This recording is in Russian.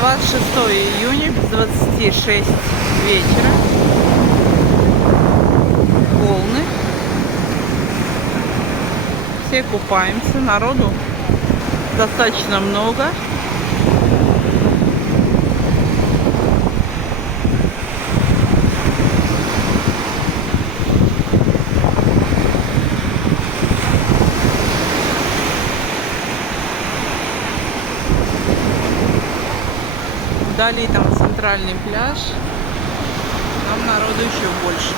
26 июня, без 26 вечера. Волны. Все купаемся. Народу достаточно много. Вдали там центральный пляж. Там народу еще больше.